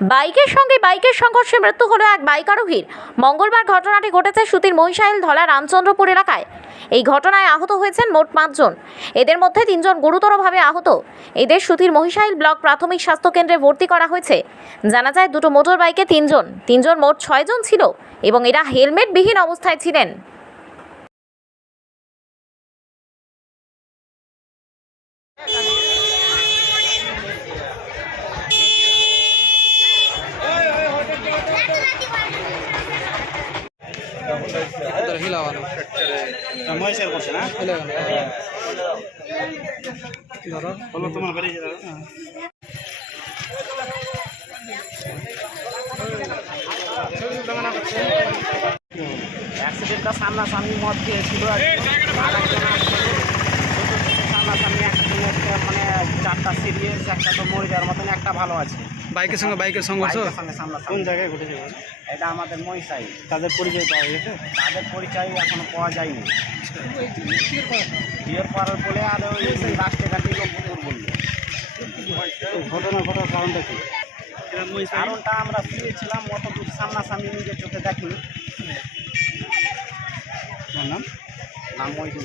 বাইকের সঙ্গে বাইকের সংঘর্ষে মৃত্যু হলো এক বাইক আরোহীর। মঙ্গলবার ঘটনাটি ঘটেছে সুতির মহিষাইল ধলা রামচন্দ্রপুর এলাকায়। এই ঘটনায় আহত হয়েছেন মোট পাঁচজন। এদের মধ্যে তিনজন গুরুতরভাবে আহত। এদের সুতির মহিষাইল ব্লক প্রাথমিক স্বাস্থ্য কেন্দ্রে ভর্তি করা হয়েছে। জানা যায়, দুটো মোটর বাইকে তিনজন। তিনজন মোট ছয়জন ছিল এবং এরা হেলমেটবিহীন অবস্থায় ছিলেন। হিলাওয়ানো মহেশের করছে না বলো তোমার বাড়ি অ্যাক্সিডেন্টটা সামনাসামনি মদ খেয়েছিল। সামনাসামনি অ্যাক্সিডেন্ট মানে চারটা সিরিয়াস একটা তো মরে যাওয়ার মতন একটা ভালো আছে। বাইকের সঙ্গে বাইকের সংঘর্ষ সঙ্গে কোন জায়গায় ঘটেছে এটা আমাদের মহিষাই। তাদের পরিচয় পাওয়া গেছে? তাদের পরিচয় এখনও পাওয়া যায়নি। বিয়ের করার বলে আর ওই লাস্টে কাটি লোকপুর বলল। ঘটনা ঘটার কারণটা কি? কারণটা আমরা শুয়েছিলাম অত দূর সামনাসামনি নিজের চোখে দেখিনি। নাম? নাম মহিদুল